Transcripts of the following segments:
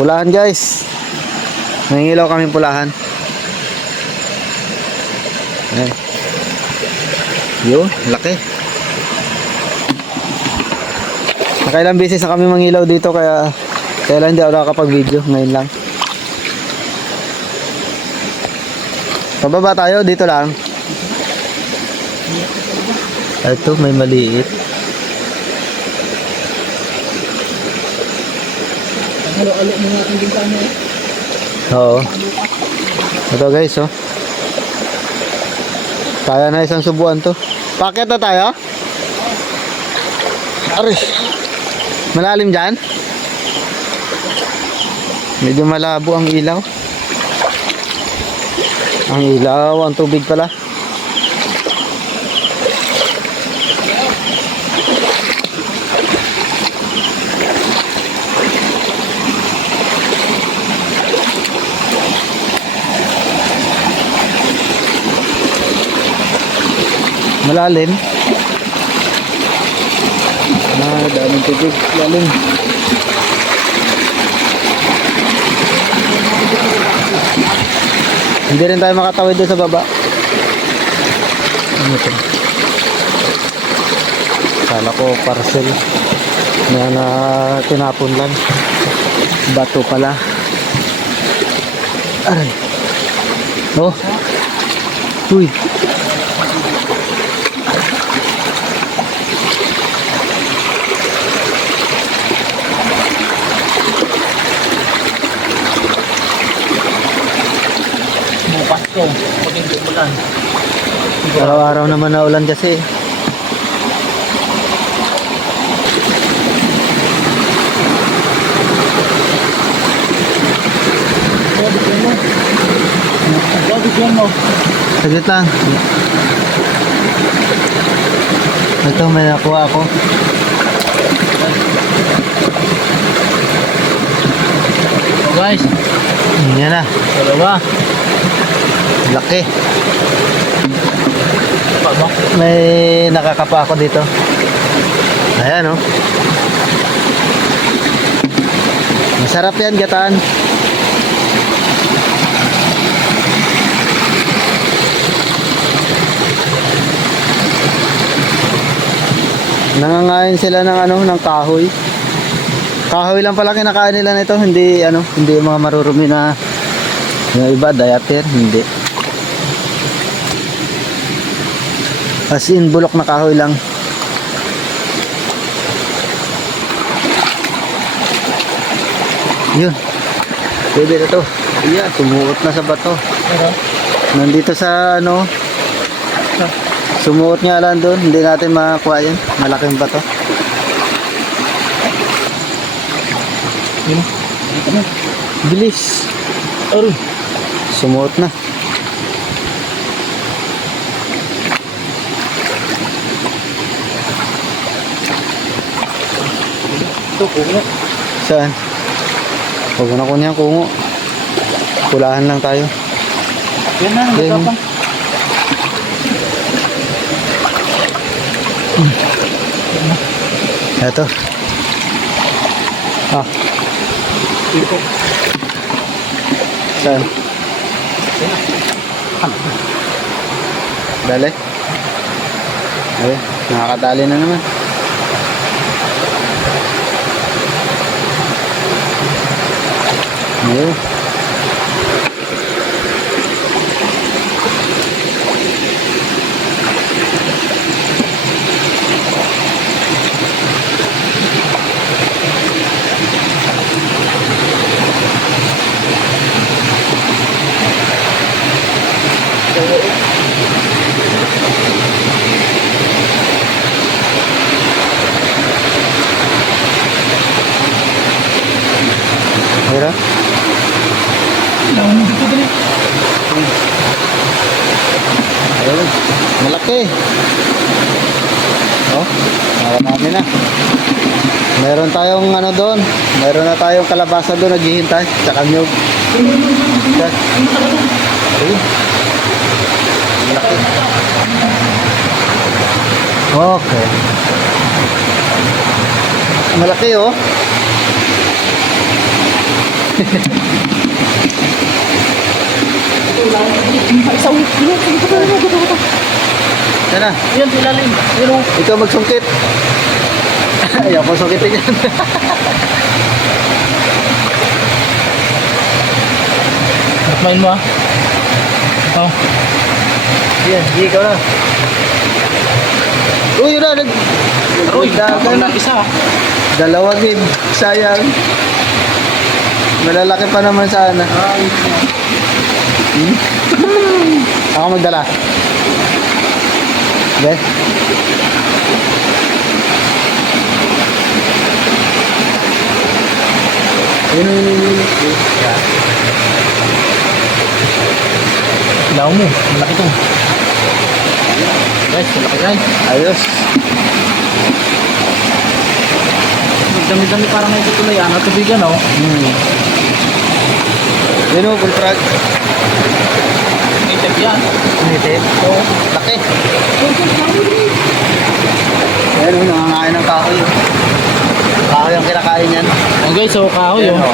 Pulahan guys. Nangingilaw kami pulahan. Ayan. Yun, laki. Nakailang beses na kami mangilaw dito kaya lang hindi ako nakakapag-video. Ngayon lang. Pababa tayo, dito lang. Ito, may maliit. Halo-halo mo natin din kami. Oo. Ito guys, oh. Kaya na isang subuan to. Paket na tayo? Aris. Malalim dyan? Medyo malabo ang ilaw. Ang ilaw, ang tubig pala. Malalim. Daming tubig. Lalim. Hindi rin tayo makatawid doon sa baba. Ano ito? Kala ko parcel na tinapon lang. Bato pala. Aray. Oh. Uy. Pasko, pag hindi ulan. Araw-araw naman na ulan kasi. Bigyan mo. Saglit lang. Ito, may nakuha ako. So guys, Yan na. dalawa. Laki. Pabak. May nakakapa ako dito. Ayan, oh. Masarap yan, gataan. Nangangain sila ng ng kahoy. Kahoy lang pala kinakain nila nito, hindi hindi yung mga marurumi na yung iba diaper, hindi. As in bulok na kahoy lang. Yun. Pwede na to. Iya, sumuot na sa bato. Nandito sa sumuot nga lang doon. Hindi natin makakuha yan. Malaking bato. Bilis. Sumuot na. Ito, kungo. Saan? Huwag mo na kunin ang kungo. Pulahan lang tayo. Yan na, nagkapang. Ito. Ah. Ito. Saan? Dali. Ay, nakakadali na naman. Ayun. Hirap. Ayun, malaki. Oh, marami na. Meron tayong doon. Meron na tayong kalabasa doon naghihintay. Tsaka nyug. Ayun. Malaki. Okay. Malaki, oh. Sana, Yan, ilalim. Pero, ikaw magsungkit. Ayaw ko sungkitin yan. nakmain mo ah. Oh. Yan, hindi ikaw na. Uy, yun na, Aroy, nagdagan ako na. na isa. Dalawa gid, sayang. Malalaki pa naman sana. Ako magdala. Okay? Yun. Ilaw mo, malaki to. Guys, malaki guys. Ayos. Magdami-dami parang may tutulay. Ano, tubigan oh. Yun o, full frag. Itek yan. Umitin. Oo, laki. Ayan o, nangangain ng kahoy. Kahoy ang kinakain yan. Oh guys, so kahoy Ayan, oh. o.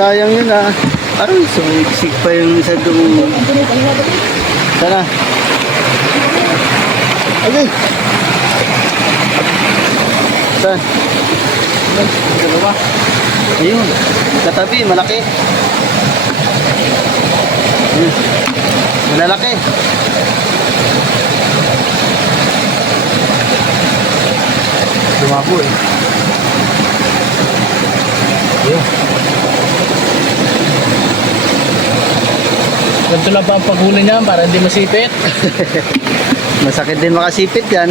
Sayang yun ah. Aroy, sumiksik pa yung isa doon. Sana. Okay. Saan? Dalawa. Ayun. Katabi, malaki. Ayun. Malalaki. Lumabo eh. Ayun. Ganito lang pa ang paghuli niya para hindi masipit. Masakit din makasipit yan.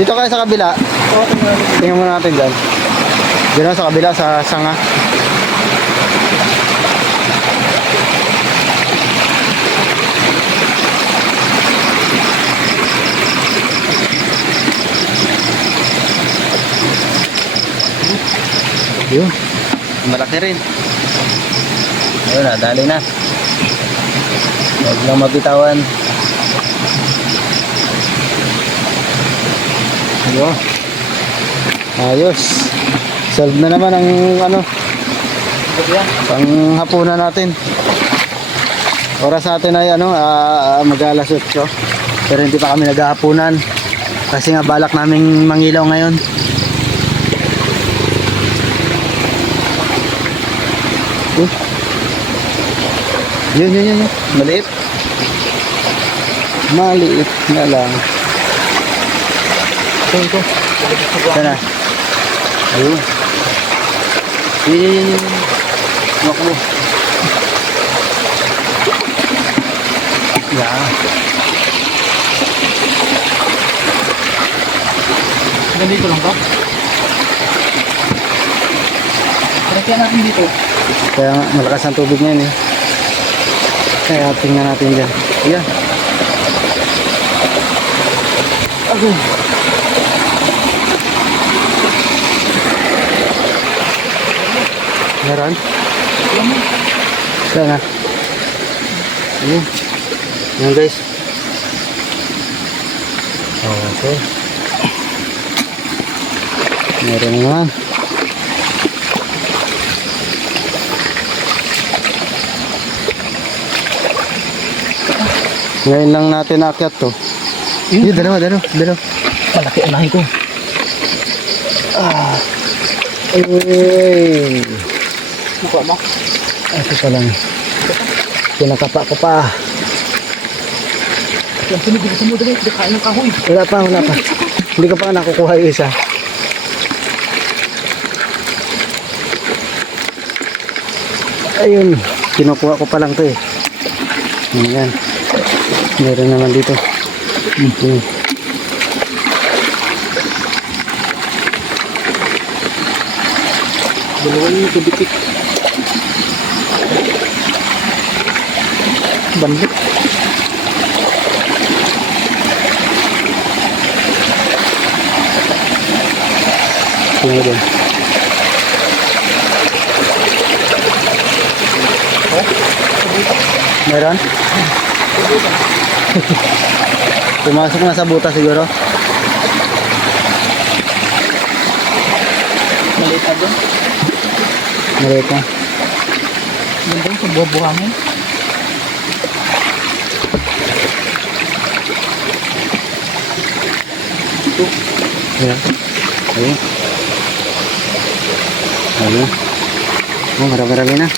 Dito kayo sa kabila. Tingnan muna natin dyan. Diyan sa kabila sa sanga. Yun. Malaki rin. Ayun na, dali na. Huwag lang mabitawan. Ayun. Ayos. Solve na naman ang ano, pang hapunan natin. Oras natin ay ano, mag-alas 8. Pero hindi pa kami naghahapunan. Kasi nga balak naming mangilaw ngayon. Yun. Maliit. Maliit na lang. Ito. Sana. Ayun. Yun. Huwag mo. Yeah. Ganito lang ba? Kaya natin dito. Kaya nga, malakas ang tubig ngayon eh. Kaya tingnan natin dyan. Ayan. Okay. Meron? Saan na? Ayan. Ayan guys. Okay. Meron naman. Ngayon lang natin naakyat to. Yun, dalawa. Malaki ang lahi ko. Ay. Mukha mo? Ito pa lang. Pinakapa ko pa. Yan, pinigil sa mo dali. Kain ng kahoy. Wala pa. Hindi ko pa nakukuha yung isa. Ayun. Kinukuha ko pa lang to eh. Ayan. Meron naman dito. Ayan. Dalawa yung tubikit. Bandit. Tingnan din. Meron? Pumasok na sa butas siguro. Maliit na doon. Maliit na. Yan doon sa bubuhangin. Ito. Ayan. Ayun. Ayun. Oh, marami-rami na.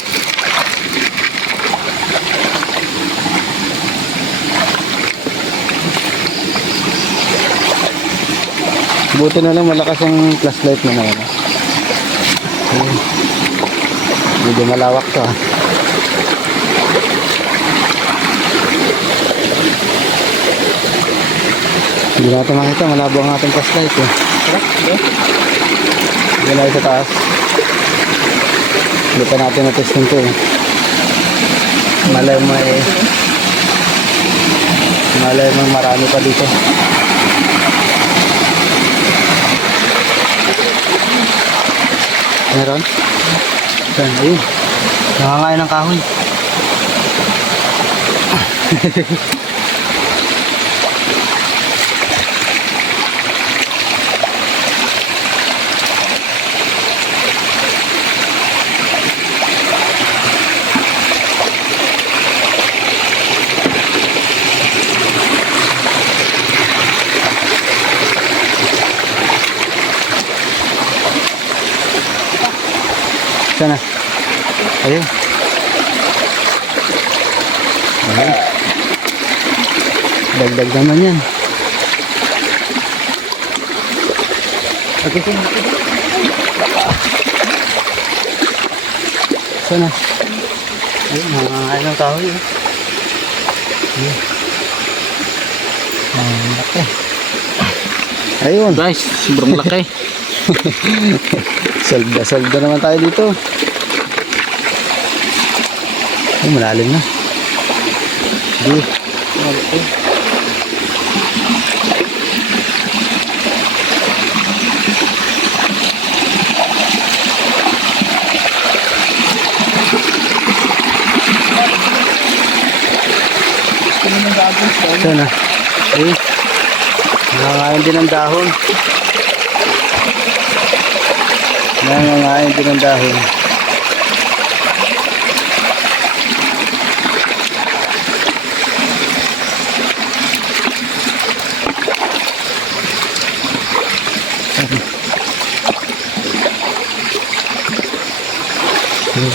Buti na lang malakas ang flashlight mo na. Ayun. Medyo malawak to, ha. Hindi natin makita, malabo ang ating flashlight, eh. Hindi na sa taas. Hindi pa natin na-testing to, eh. Malay mo marami pa dito. Meron? Saan? Ayun. Nangangain ng kahoy. Sana. Ayun. Ayun. Dagdag naman yan. Okay. Sana. Ayun, nangangain ng kahoy, eh. Ayun. Ang laki. Ayun. Guys, sobrang laki. Salda naman tayo dito. Ay, malalim na. Di. Ito na. Ay, nangangain din ng dahon. Nangangain din ng dahon.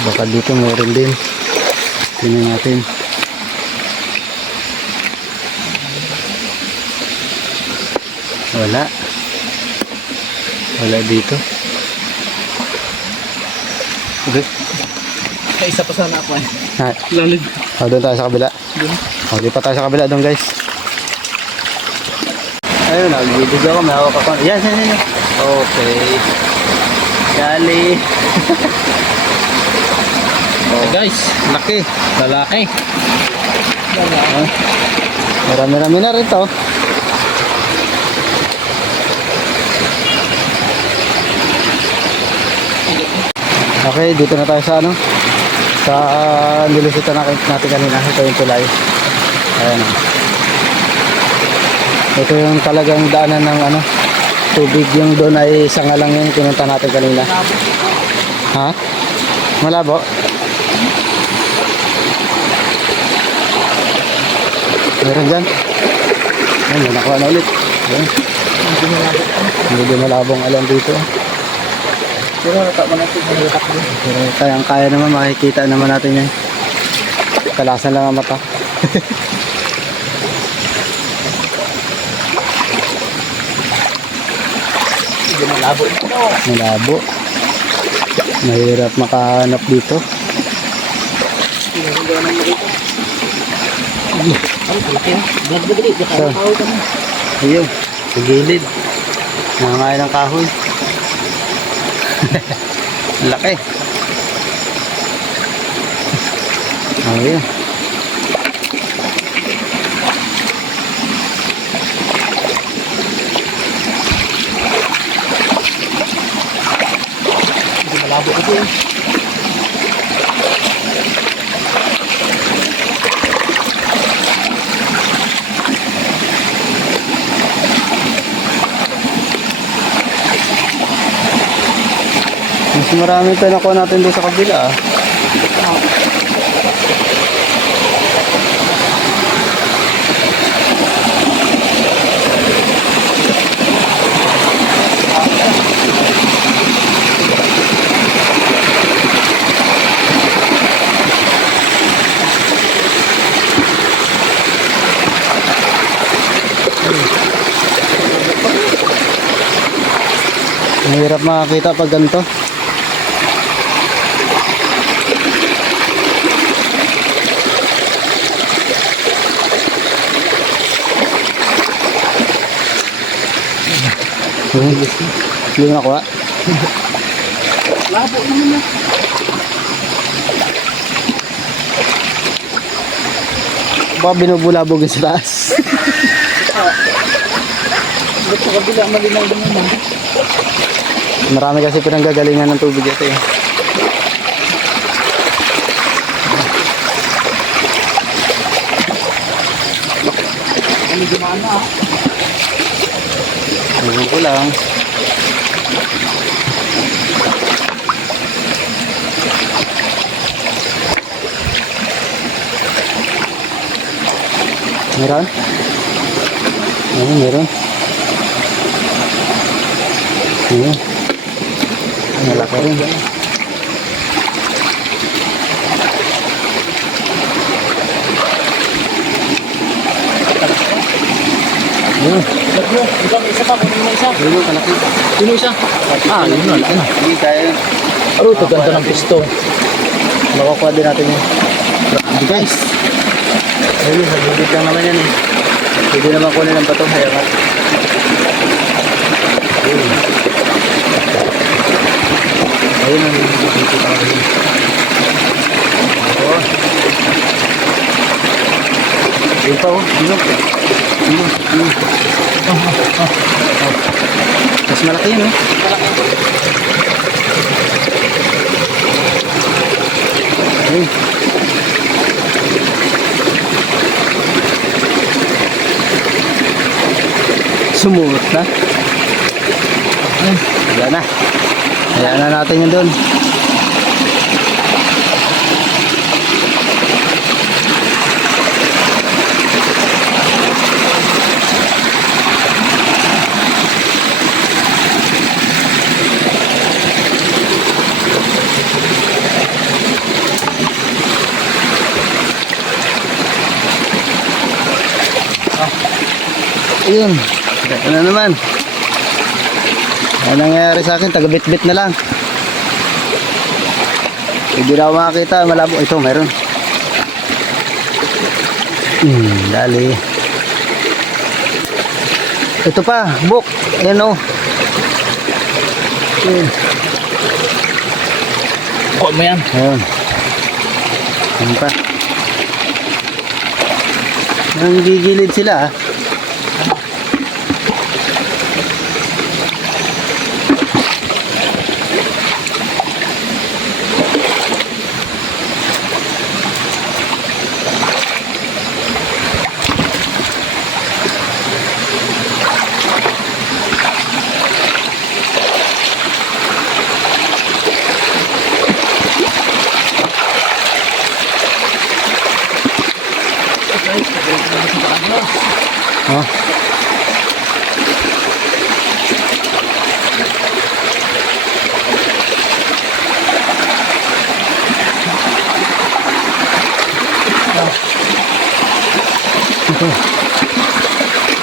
Baka dito meron din. Tingnan natin. Wala. Wala dito. Okay. May isa pa sana ako, eh. Ha. Lalim. Doon tayo sa kabila. Doon. Di pa tayo sa kabila doon, guys. Ayun, nagbibig ako. May hawak ako. Yan. Okay. Dali. Oh. Guys, Laki. lalaki. Ah, marami-rami na rin to. Okay, dito na tayo sa ano? Sa nilusita natin kanina. Ito yung tulay. Ayan. Ito yung talagang daanan ng ano, tubig. Yung doon ay sanga lang yung pinunta natin kanina. Ha? Malabo? Meron dyan. Ayan, may nakuha na ulit. Ayan. Hindi malabong alam dito. Pero natama natin sa nalatak doon. Pero kayang-kaya naman, makikita naman natin yan. Kalasan lang ang mata. Hindi malabo ito. Malabo. Mahirap makahanap dito. Hindi naman makita. Ay, kalaki. Vlog ba dali? Baka Saan? nakahawag ka na. Ayun, sa gilid. Nangangain ng kahoy. Laki. Ayun. Hindi malabo ito, eh. Marami pa nakuha natin doon sa kabila ah. Mahirap makakita pag ganito. Hindi mo nakuha? Labo naman na. Baka binubulabog yung sa taas. Ba't sa kabila malinaw din naman? Marami kasi pinanggagalingan ng tubig ito eh. Ano gumana ah? Ewan ko lang. Meron? Meron. Ayan. Malaki rin. Ayan. Isa pa, kunin mo isa. Ayan yung kalaki. Sino isa? Ah, yun na. Hindi kaya yun. Aro, ito ganda ng pisto. Makukuha din natin yun. Hindi guys. Ayun, nagigit lang naman yan eh. Pwede naman kunin ng bato. Kaya nga. Ayun. Ayun ang nagigit lang naman. Oo. Ayun pa oh. Ayun. Mas malaki yun oh. Ayun. Sumurot na. Wala na. Hayaan na natin yun doon. Ayun. Ano naman? Ano nangyayari sa akin? Taga-bit-bit na lang. Hindi na ako makakita. Malabo. Ito, meron. Dali. Ito pa. Book. Ayan o. Kuha mo yan. Ayan. Ayan pa. Nanggigilid sila ah. Oh.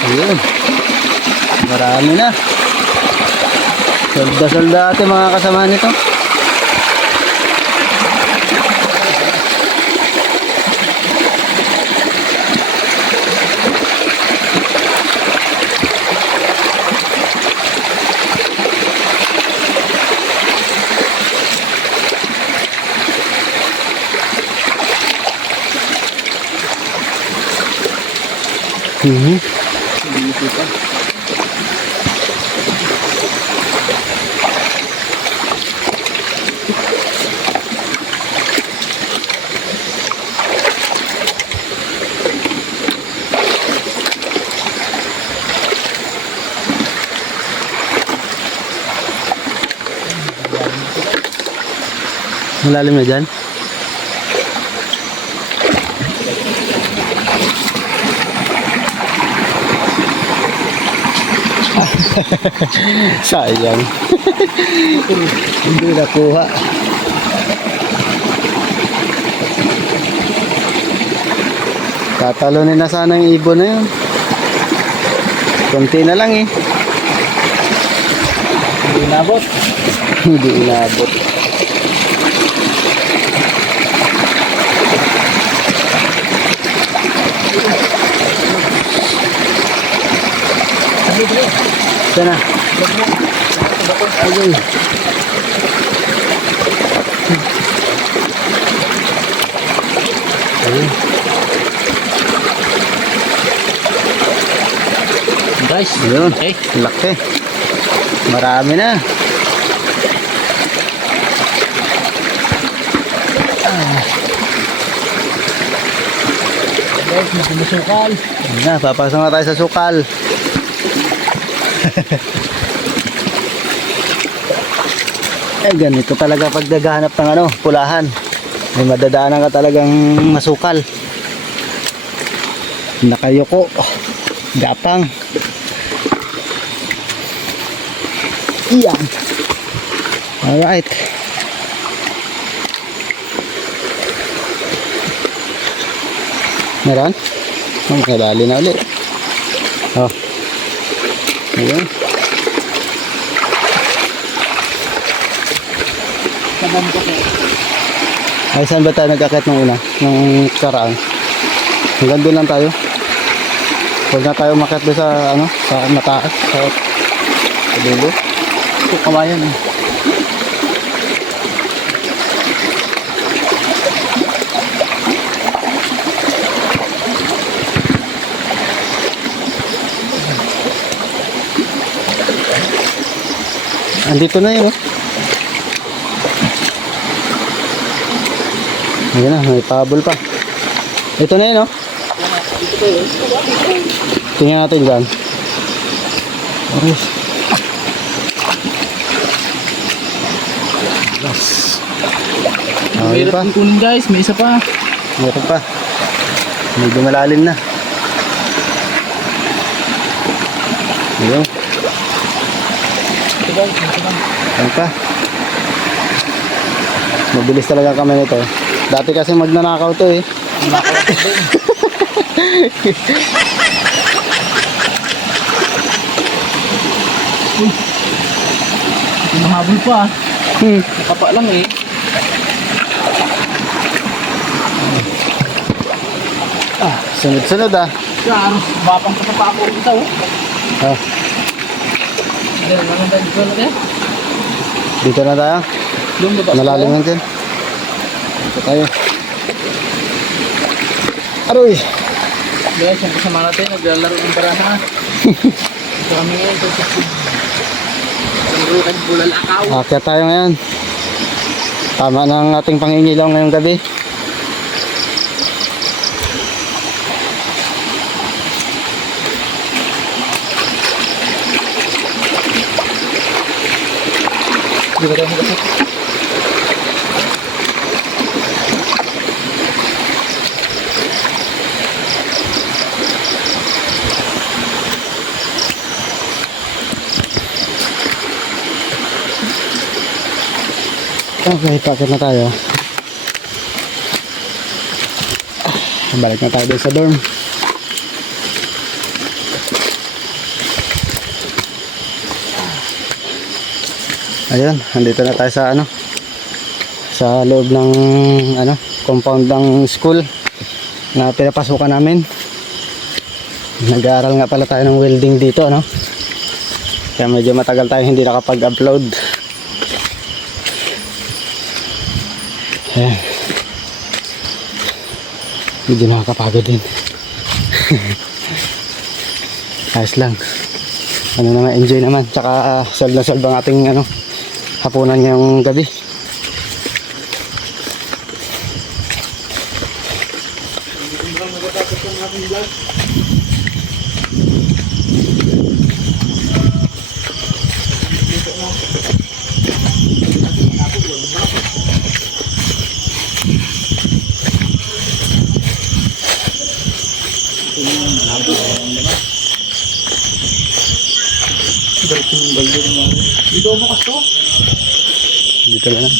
Ayun. Marami na. Solda-solda ating mga kasama nito. Malalim na dyan. Sayang. Hindi nakuha. Tatalunin na sana yung ibon na yun. Kunti na lang eh. Hindi inabot. Hindi inabot. Ito na. Agay. Ayun. Guys. Ayun. Okay. Laki. Marami na. Guys, masumusukal. Ayun na, papasok na tayo sa sukal. Eh, ganito talaga pag naghahanap ng ano, pulahan. May madadaanan ka talagang masukal. Nakayoko. Gapang. Iyan. Alright. Meron? Oh, nadali na ulit. Oh. Ayun. Sabon ko po. Ay, saan ba tayo nag-akit nung una? Nung karaan? Hanggang doon lang tayo. Huwag na tayo umakit doon sa, ano, sa mataas. Sa dulo. Ito, kawayan eh. Andito na yun, oh. Ayan na, may pabol pa. Ito na yun, oh. Tingnan natin dyan. Okay. Yes. Okay Mahirap pa. yung kunin guys, may isa pa. Meron pa. Medyo malalim na. Ayan. Ito guys, may isa pa. Ayan pa. Mabilis talaga kami nito. Dati kasi magnanakaw to eh. Nakalapit din. Uy. Ito mahabol pa. Nakapa lang eh. Ah, sunod-sunod ah. Kaya bapang pa pa ako isa oh. Ah, Hindi naman tayo dito na tayo. dito na tayo. Doon baba. Malalim lang dyan. Dito tayo. Aroy! Guys, yung kasama natin, naglalaro ng barana. Ito kami ngayon. Ito nagbulalakaw. Akyat tayo ngayon. Tama na ang ating pangingilaw ngayong gabi. Di ba tayo magkasap? Okay, packet na tayo. Balik na tayo doon sa dorm. Ayun, nandito na tayo sa ano, sa loob ng ano, compound ng school na pinapasukan namin. Nag-aaral nga pala tayo ng welding dito, no? Kaya medyo matagal tayo hindi nakapag-upload. Ayan. Medyo nakakapagod din. Ayos lang. Ano naman, enjoy naman. Tsaka solve na solve ang ating ano, hapunan ngayong gabi. Dito bukas to. Dito na lang.